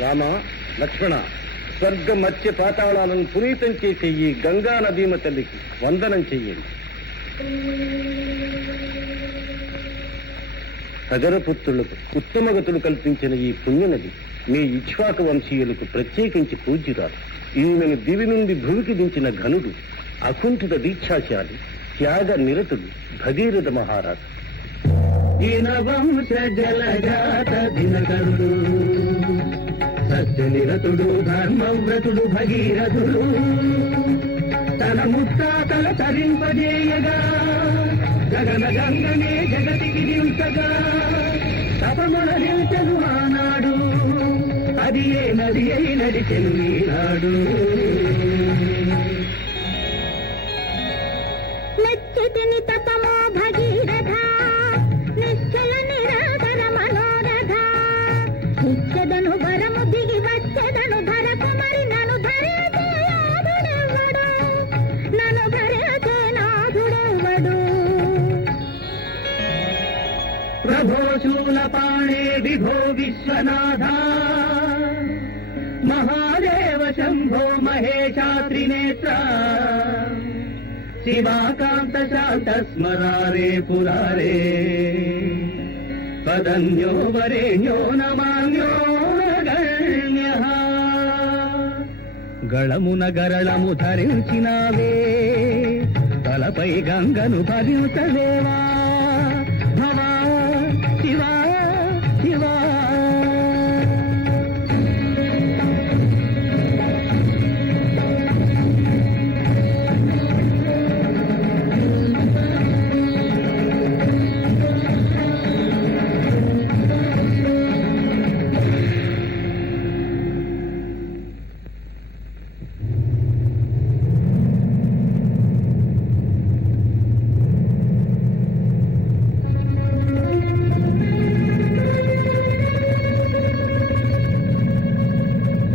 రామ, లక్ష్మణ, స్వర్గ మత్స్య పాతాళాలను పునీతం చేసే ఈ గంగా నదీమ తల్లికి వందనం చెయ్యండి. సగరపుత్రులకు ఉత్తమగతులు కల్పించిన ఈ పుణ్యనది మీ ఇక్ష్వాకు వంశీయులకు ప్రత్యేకించి పూజ్యురాలు. ఈమెను దివి నుండి భూమికి దించిన ఘనుడు, అకుంఠిత దీక్షాశాలి, త్యాగ నిరతుడు భగీరథ మహారాజు. వంశ జలజాత దినకరుడు, సత్యనిరతుడు, ధర్మవ్రతుడు భగీరథుడు. తన ముత్తాతల తరింపజేయగా జగన గంగనే జగతికి నించగా తపముల నిల్చను ఆనాడు. అది ఏ నది అయి నడిచెను ఈనాడు. నచ్చతిని తపమో భగీరథ, నిశ్చల నిరాధర మనోరథ. నిచ్చదను వరము దిగి వచ్చదను ధరకు, మరి నన్ను ధరేచే నాథుడెవ్వడు, నన్ను ధరేచే నాథుడెవ్వడు. ప్రభో శూలపాణే విభో విశ్వనాథ, మహాదేవ శంభో మహేశాత్రినేత్ర. శివాకాంత శాంత స్మరారే పురారే, పదన్యో వరేణ్యో నమాన్యో గణ్యః. గళమున గరళము ధరించినావే, తలపై గంగను భరించలేవా. భవా శివా శివా.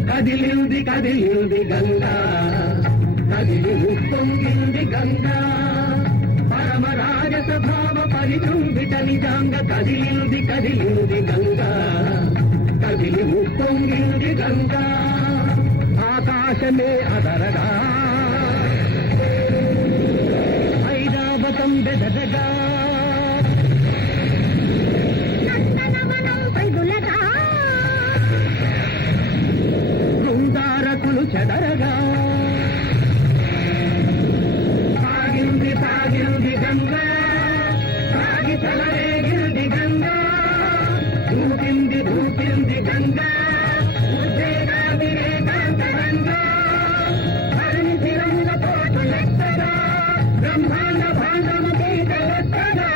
కదిలింది కదిలింది గంగా, కదిలి ఉప్పొంగింది గంగా. పరమరాజస భావ పరిచుంబిట నిజాంగ. కదిలింది కదిలింది గంగా, కదిలి ఉప్పొంగింది గంగా. ఆకాశమే అదరగా, ఐరావతం బెదరగా. నందనవనం పైగులగా, బృందారకులు చెదరగా. సాగింది సాగింది గంగా, సాగి చలరేగింది గంగా. దూకింది దూకింది గంగా, ఉద్వేగాది ఏకాంత గంగా. హరిని శిరంగ పోటు లెక్కగా, బ్రహ్మాండ భాండము తీగ లెక్కగా.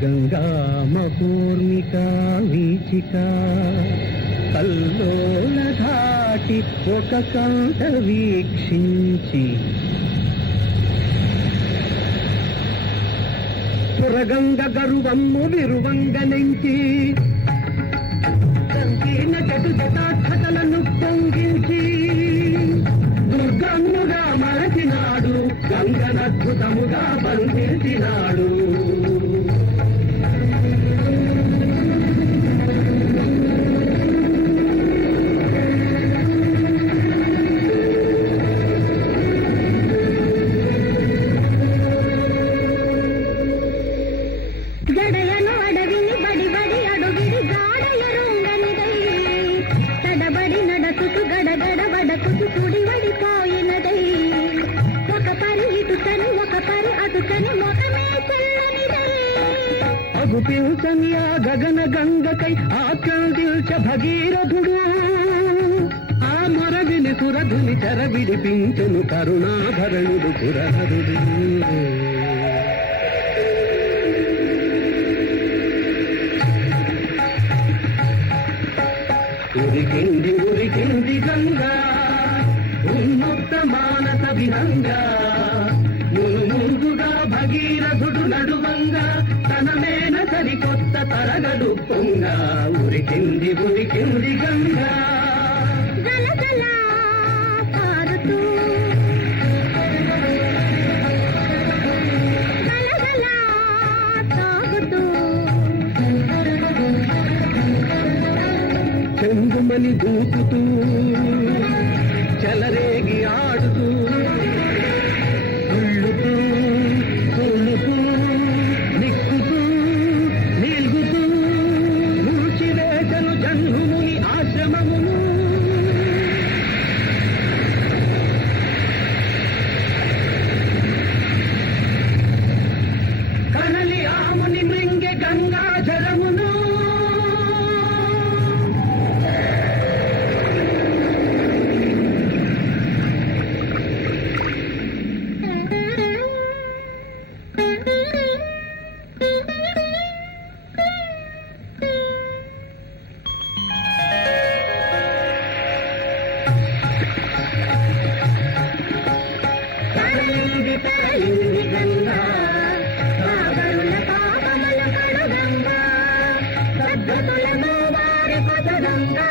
గంగా మహూర్మికా వీచిక, కల్లోల ధాటి ఒక కంట వీక్షించి. పురగంగ గరువమ్ము విరువంగనించి, సంకీర్ణ జటు జటాక్షతలను పొంగించి. దుర్గమ్ముగా మరచినాడు, గంగనద్భుతముగా బంధించినాడు. జడయను అడవిని బడి బడి అడుగిడి గాడయరుంగనిదై. తడబడి నడకుతు గడగడ వడకుతు కుడి వడిపోయినదై. ఒక పరి ఇటుకని ఒక పరి అటుకని మొగమే చెల్లనిదై. అగుపించని ఆ గగన గంగకై ఆక్రందించ భగీరథుడు. ఆ మొరవిని సురధుని చెర విడిపించును కరుణాభరణుడు పురహరుడు. ఉరికింది ఉరికింది గంగా, ఉన్ముక్త మానస విహంగా. ముందుగా భగీరథుడు నడువంగా, తనమేన సరికొత్త తరగడు పొంగ. ఉరికింది ఉరికింది గంగా, గలగల దూకుతూ చెంగుమని దూకుతూ చెలరేగి ఆడుతూ తుళ్ళుతూ తుళ్ళుతూ నిక్కుతూ నిల్గుతూ మూచివేతను జన్ముని ఆశ్రమమును కనలి ఆముని మృంగె గంగాజలమును తరలింది తరలింది గంగా పాపరుల పాపముల కడుగంగా సద్గతులతో వారి కొస గంగా